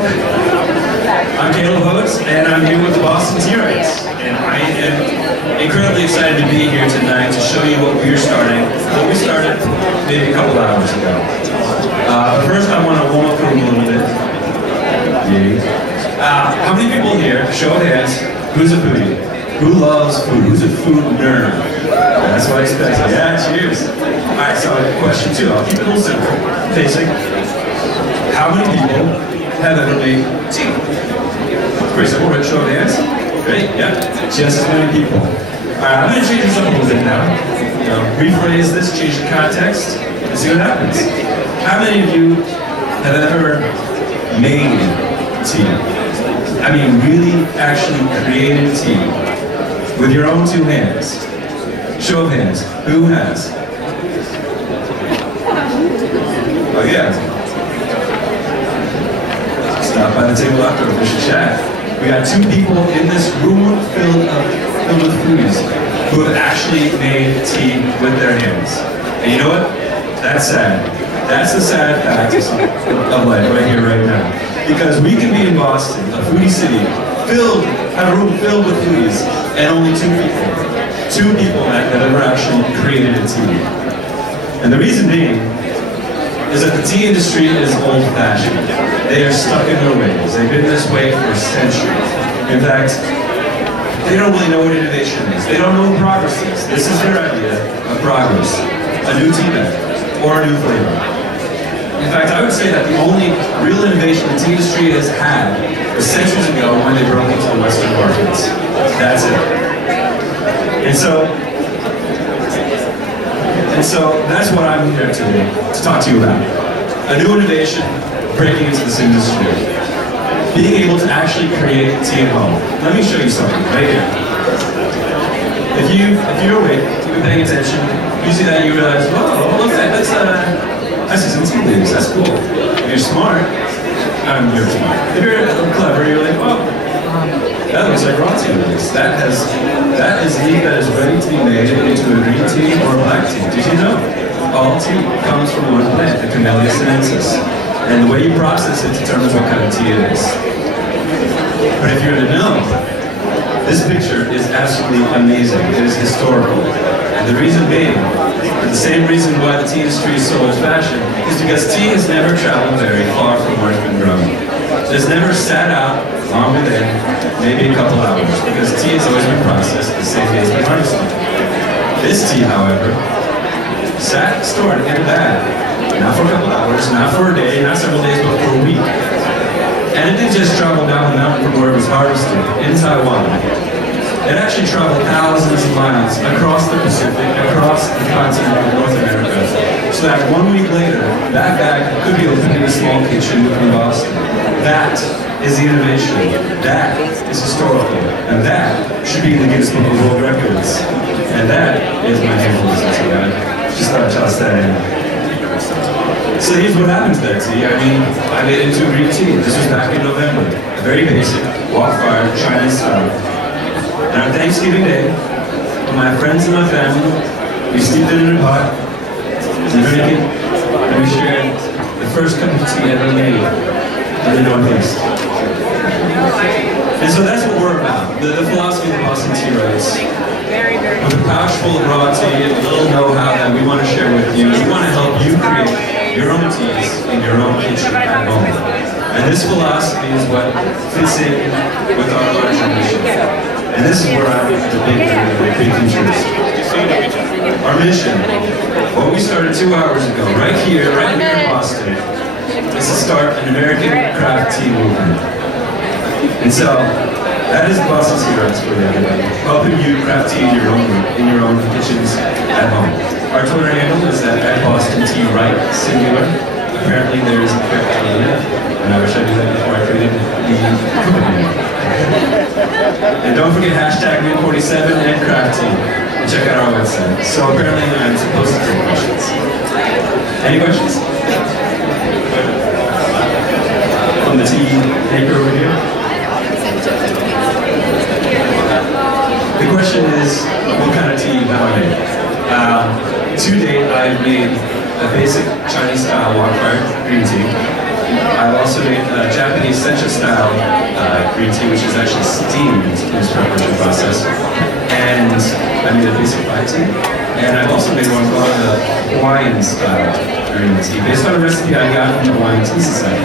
I'm Caleb Hodes, and I'm here with the Boston Wrights. And I am incredibly excited to be here tonight to show you what we started maybe a couple hours ago. But first, I want to warm up the room a little bit. How many people here, show of hands, who's a foodie? Who loves food? Who's a food nerd? That's what I expected. Yeah, cheers. Alright, so question 2. I'll keep it a little simple. Basic. How many people have ever made tea? Pretty simple, right? Show of hands. Great, yeah. Just as many people. Alright, I'm going to change this up a little bit now. Rephrase this, change the context, and see what happens. How many of you have ever made tea? I mean, really actually created tea with your own 2 hands. Show of hands. Who has? Oh yeah. Stop by the table after we should chat. We got 2 people in this room filled with foodies who have actually made tea with their hands. And you know what? That's sad. That's the sad fact of life right here, right now. Because we can be in Boston, a foodie city, have a room filled with foodies, and only 2 people. 2 people that have ever actually created a tea. And the reason being is that the tea industry is old-fashioned. They are stuck in their ways. They've been this way for centuries. In fact, they don't really know what innovation is. They don't know what progress is. This is their idea of progress. A new tea bag, or a new flavor. In fact, I would say that the only real innovation the tea industry has had was centuries ago when they broke into the Western markets. That's it. And so that's what I'm here today to talk to you about. A new innovation breaking into this industry. Being able to actually create tea at home. Let me show you something right here. If you're awake, you've been paying attention, you see that, you realize, whoa, look at that, I see some tea leaves, that's cool. If you're smart, you're smart. If you're clever, you're like, oh, that looks like raw tea leaves. That is leaf that is ready to be made into a green tea or a black tea. Did you know? All tea comes from one plant, the Camellia sinensis. And the way you process it determines what kind of tea it is. But if you're to know, this picture is absolutely amazing. It is historical. And the reason being, the same reason why the tea industry is so old-fashioned, is because tea has never traveled very far from where it's been grown. It has never sat out longer than maybe a couple hours, because tea has always been processed the same way it's been harvested. This tea, however, sat stored in a bag, not for a couple hours, not for a day, not several days, but for a week. And it didn't just travel down the mountain from where it was harvested, in Taiwan. It actually traveled thousands of miles across the Pacific, across the continent of North America, so that 1 week later, that bag could be opened in a small kitchen in Boston. That is the innovation. That is historical. And that should be in the Guinness Book of World Records. And that is my handful of tea, guys. Just thought I'd toss that in. So here's what happened to that tea. I mean, I made it into a green tea. This was back in November. A very basic, wok-fire, Chinese style. And on Thanksgiving Day, with my friends and my family, we steeped it in a pot, we drank it, and we shared the first cup of tea ever made in the Northeast. And so that's what we're about, the philosophy of the Boston Tea Wrights. With a pouch full of raw tea and a little know-how that we want to share with you. We want to help you create your own teas in your own kitchen at home. And this philosophy is what fits in with our larger mission. And this is where I'm the big interest. Our mission, what we started 2 hours ago, right here in Boston, is to start an American craft tea movement. And so, that is the Boston Tea Wrights for everybody, helping you craft tea in your own kitchens at home. Our Twitter handle is at Boston Tea Wright, singular. Apparently there is a correct and I wish I knew that before I created the company. And don't forget hashtag Min47 and craft tea. And check out our website. So apparently I'm supposed to take questions. Any questions? From the tea maker over here? The question is, what kind of tea have I made? To date, I've made a basic Chinese style wok-fire green tea. I've also made Japanese sencha style green tea, which is actually steamed in this preparation process. And I made a basic black tea. And I've also made one called the Hawaiian style green tea, based on a recipe I got from the Hawaiian Tea Society.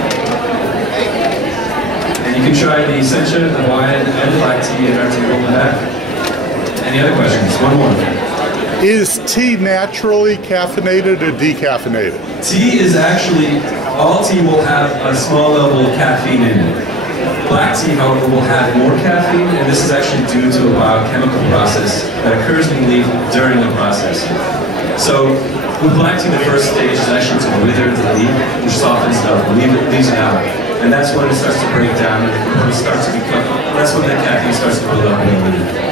And you can try the sencha, the Hawaiian, and the black tea at our table in the back. Any other questions? One more. Is tea naturally caffeinated or decaffeinated? Tea is actually, all tea will have a small level of caffeine in it. Black tea, however, will have more caffeine, and this is actually due to a biochemical process that occurs in the leaf during the process. So, with black tea, the first stage is actually to wither the leaf, which softens it up, leaves it out. And that's when it starts to break down, and it starts to become, that's when the caffeine starts to build up in the leaf.